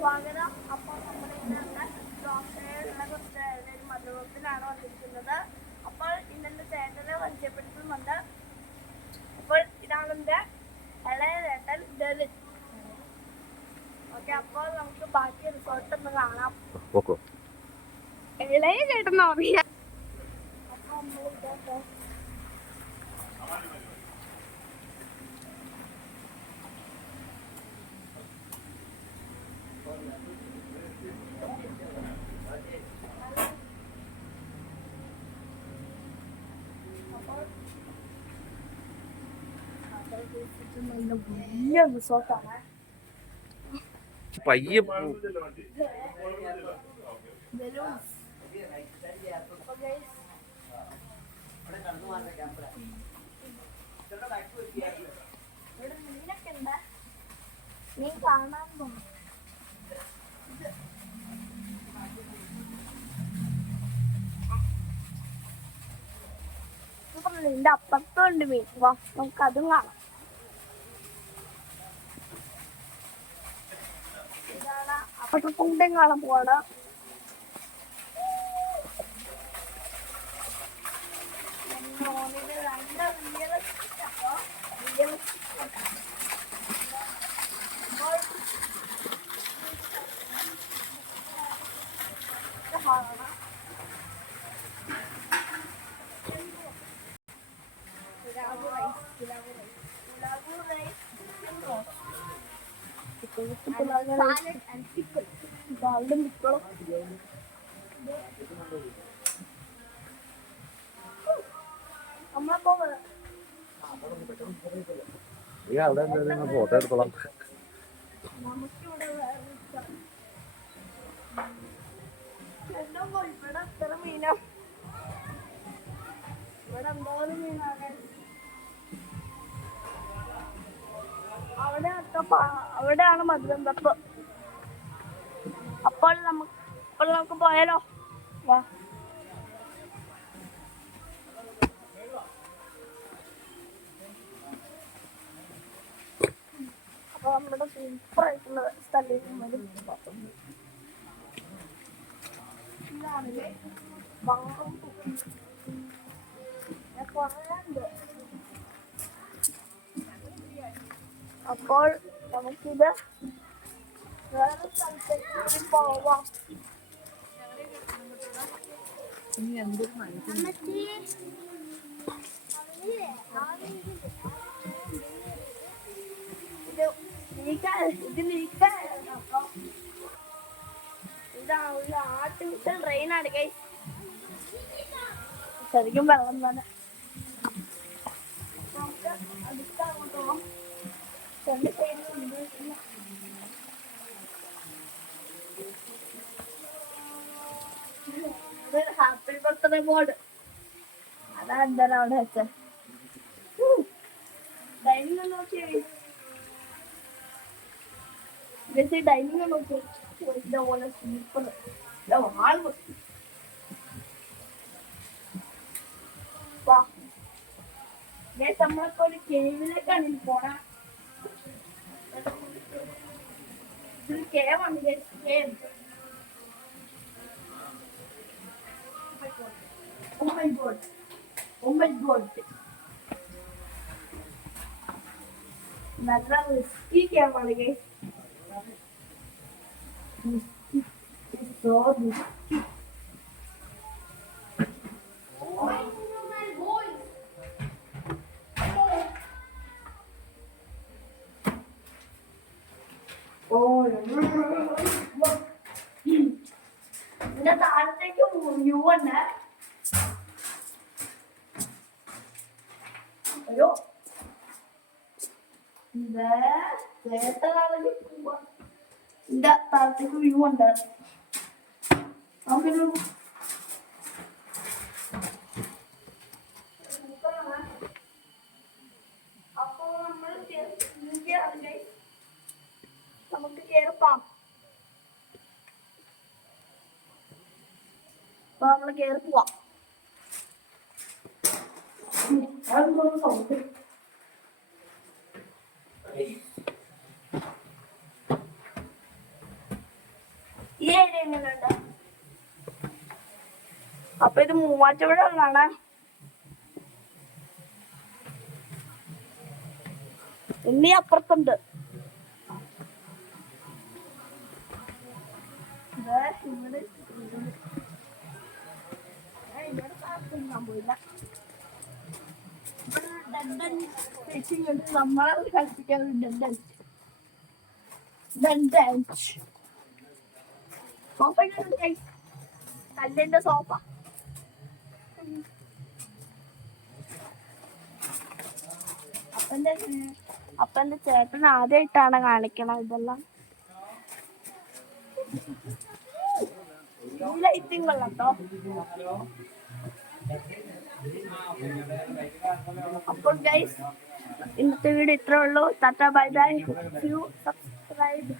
സ്വാഗതം. അപ്പോൾ നമ്മൾ ഇന്നത്തെ ദോശയുള്ള കുറച്ച് മധുരത്തിലാണ് വന്നിരിക്കുന്നത്. അപ്പോൾ ഇന്നെൻ്റെ ചേട്ടനെ പരിചയപ്പെടുത്തുന്നുണ്ട്. അപ്പോൾ ഇതാണ് എൻ്റെ ഇളയ ചേട്ടൻ ഡെറിൻ. ഓക്കെ, അപ്പോൾ നമുക്ക് ബാക്കി റിസോർട്ട് ഒന്ന് കാണാം. ഇളയ ചേട്ടൻ അറിയാം. അപ്പോൾ നമ്മൾ ഇതൊക്കെ വലിയ റിസോർട്ടാണ്. പയ്യെ മീനൊക്കെ ഉണ്ട്. മീൻ കാണാൻ തോന്നും. ഇതിന്റെ അപ്പുറത്തും ഉണ്ട് മീൻ. വാ, നമുക്ക് അതും കാണാം. ഇതാണ് അപ്പുറത്തെ പൂണ്ടയും കാണാൻ പോവാണ്. ഫോട്ടോ എടുത്തോളാം. ഇവിടെ എത്ര മീനാ, ഇവിടെ എന്തോരം മീനാണ്. അവിടെയാണ് മധുരം തപ്പ്. അപ്പോൾ നമുക്ക് പോയാലോ? വാ. അപ്പൊ നമ്മുടെ സൂപ്പർ ആയിട്ടുള്ള സ്ഥലത്തേക്ക് വരും. ഇതാണല്ലേ കുറേയുണ്ട്. അപ്പോൾ നമുക്കിത് വേറെ സ്ഥലത്തേക്ക് പോവാം. ഇതാണ് ഒരു ആർട്ടിഫിഷ്യൽ റെയിനാണ് ഗൈസ്. ശരിക്കും വെള്ളം തന്നെ. നമുക്ക് അടുത്തങ്ങോട്ട് പോവാം. ഹാപ്പി ബർത്ത്ഡേ ബോർഡ് അതാ എന്താണ് അവിടെ വെച്ച. ഡൈനിങ് നോക്കിയേ, ഡൈനിങ് നോക്കി. ഇതുപോലെ സൂപ്പർ ആള്. നമ്മളിപ്പോ ഒരു കേവിലേക്കാണ് ഇനി പോണ. ഇതൊരു കേവാണ്. Cave. Oh my god. Oh my god. നല്ല റിസ്കി കേവാണ് ഗൈസ്. So risky. ഇതിന്റെ താഴത്തേക്ക് വ്യൂ ഉണ്ട്. അയ്യോ, ഇതിന്റെ താഴത്തേക്ക് വ്യൂ ഉണ്ട്. നമുക്കൊരു അപ്പോ നമ്മൾ നമുക്ക് കേറിപ്പാം. അപ്പൊ നമ്മള് കേറി പോവാം. സൗണ്ട് ഏരിയ എങ്ങനെയുണ്ട്? അപ്പൊ ഇത് മൂവാറ്റുപുഴ ഉള്ളതാണ്. ഇനി അപ്പുറത്തുണ്ട്. നമ്മളെ കളിപ്പിക്കാറുണ്ട്. സോഫ കല്ലിന്റെ സോഫ. അപ്പന്റെ ചേട്ടൻ ആദ്യമായിട്ടാണ് കാണിക്കണം ഇതെല്ലാം. ലൈറ്റിംഗ് കൊള്ളാട്ടോ. അപ്പോൾ ഗൈസ് ഇന്നത്തെ വീഡിയോ ഇത്രേ ഉള്ളൂ. Tata bye bye. സബ്സ്ക്രൈബ്.